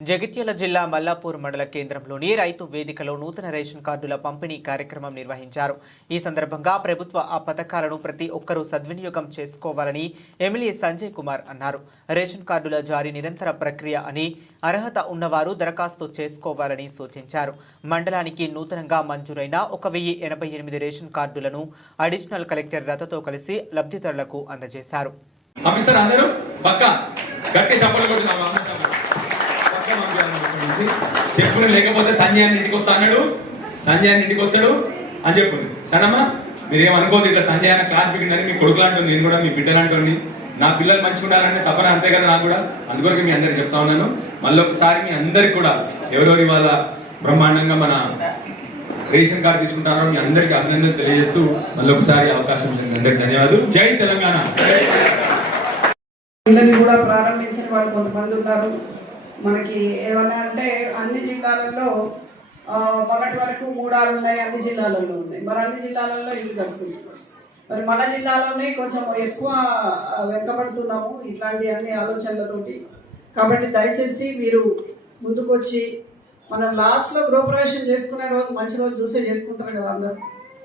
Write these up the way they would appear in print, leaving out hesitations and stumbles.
జగిత్యాల జిల్లా మల్లాపూర్ మండల కేంద్రంలోని రైతు వేదికలో నూతన రేషన్ కార్డుల పంపిణీ కార్యక్రమం నిర్వహించారు. ఈ సందర్భంగా ప్రభుత్వ ఆ పథకాలను ప్రతి ఒక్కరూ సద్వినియోగం చేసుకోవాలని ఎమ్మెల్యే సంజయ్ కుమార్ అన్నారు. రేషన్ కార్డుల జారీ నిరంతర ప్రక్రియ అని, అర్హత ఉన్నవారు దరఖాస్తు చేసుకోవాలని సూచించారు. మండలానికి నూతనంగా మంజూరైన 1088 రేషన్ కార్డులను అడిషనల్ కలెక్టర్ రథతో కలిసి లబ్ధిదారులకు అందజేశారు. చెప్పులు లేకపోతే సంజయాన్ని ఇంటికి వస్తా అన్నాడు, సంజయాన్ని ఇంటికి వస్తాడు అని చెప్పుంది. సరేమ్మా, మీరేమనుకోదు ఇట్లా సంజయ్ అన్న క్లాస్ బిగిందని మీ కొడుకు అంటుంది, నేను కూడా మీ బిడ్డలు అంటుంది. నా పిల్లలు మంచుకుంటారంటే తప్పన అంతే కదా నాకు కూడా. అందుకొరకు మీ అందరికి చెప్తా ఉన్నాను. మళ్ళీ ఒకసారి మీ అందరికి కూడా ఎవరెవరు ఇవాళ బ్రహ్మాండంగా మన రేషన్ కార్డు తీసుకుంటారో మీ అందరికి అభినందనలు తెలియజేస్తూ మళ్ళీ ఒకసారి అవకాశం అందరికి ధన్యవాదాలు. జై తెలంగాణ. కూడా ప్రారంభించిన వాళ్ళు కొంతమంది ఉన్నారు. మనకి ఏమన్నా అంటే అన్ని జిల్లాలలో మొన్నటి వరకు 3-6 ఉన్నాయి, అన్ని జిల్లాలలో ఉన్నాయి. మరి అన్ని జిల్లాలలో ఇల్లు కట్టుకుంటున్నాం. మరి మన జిల్లాలోనే కొంచెం ఎక్కువ వెనకబడుతున్నాము ఇట్లాంటి అన్ని ఆలోచనలతోటి. కాబట్టి దయచేసి మీరు ముందుకు వచ్చి మనం లాస్ట్లో గృహప్రవేశం చేసుకునే రోజు మంచి రోజు చూసే చేసుకుంటారు కదా అందరూ,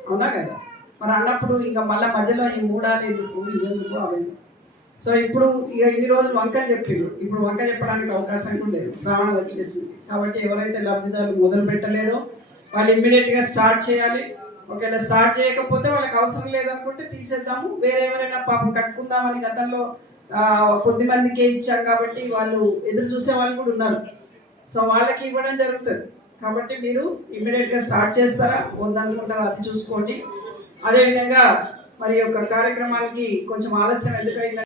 అవునా కదా? మరి అన్నప్పుడు ఇంకా మళ్ళీ మధ్యలో ఈ 3 ఇవెందుకు అవెందుకు. సో ఇప్పుడు ఇక ఇన్ని రోజులు వంక చెప్పారు, ఇప్పుడు వంక చెప్పడానికి అవకాశం కూడా లేదు, శ్రావణం వచ్చేసింది. కాబట్టి ఎవరైతే లబ్ధిదారులు మొదలు పెట్టలేదో వాళ్ళు ఇమ్మీడియట్గా స్టార్ట్ చేయాలి. ఒకవేళ స్టార్ట్ చేయకపోతే వాళ్ళకి అవసరం లేదనుకుంటే తీసేద్దాము. వేరే ఎవరైనా పాపం కట్టుకుందామని గతంలో కొద్ది మందికే ఇచ్చాం కాబట్టి వాళ్ళు ఎదురు చూసే వాళ్ళు కూడా ఉన్నారు. సో వాళ్ళకి ఇవ్వడం జరుగుతుంది. కాబట్టి మీరు ఇమ్మీడియట్గా స్టార్ట్ చేస్తారా వద్దనుకుంటారా అది చూసుకోండి. అదేవిధంగా మరి యొక్క కార్యక్రమానికి కొంచెం ఆలస్యం ఎందుకైందంటే